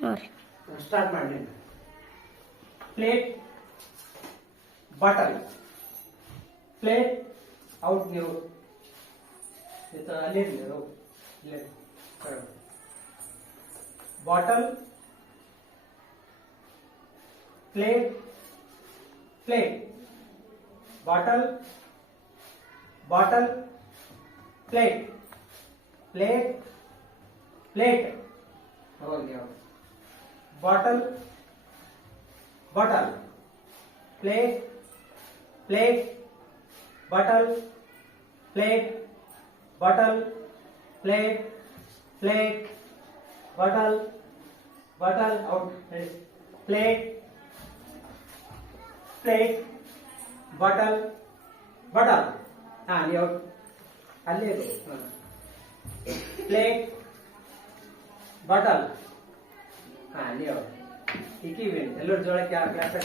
ಹಾಂ ರೀ. ಸ್ಟಾರ್ಟ್ ಮಾಡಿ. Plate, bottle. ಪ್ಲೇಟ್ ಔಟ್ ನೀವು ಅಲ್ಲೇ ನೀವು bottle, plate, plate, bottle, bottle, plate, plate, plate. ಹೋಗಿ bottle, bottle, plate, plate, bottle, plate, bottle, plate, plate, bottle, bottle out. Plate, plate, bottle, bottle. ಹಾ ನೀವು ಅಲ್ಲೇ ಇದೆ. Plate, bottle. ಹಾ ನೀವು ಇಕ್ಕಿವಿ ಎಲ್ಲರ ಜೋಳಕ್ಕೆ ಕ್ಲಾಸ್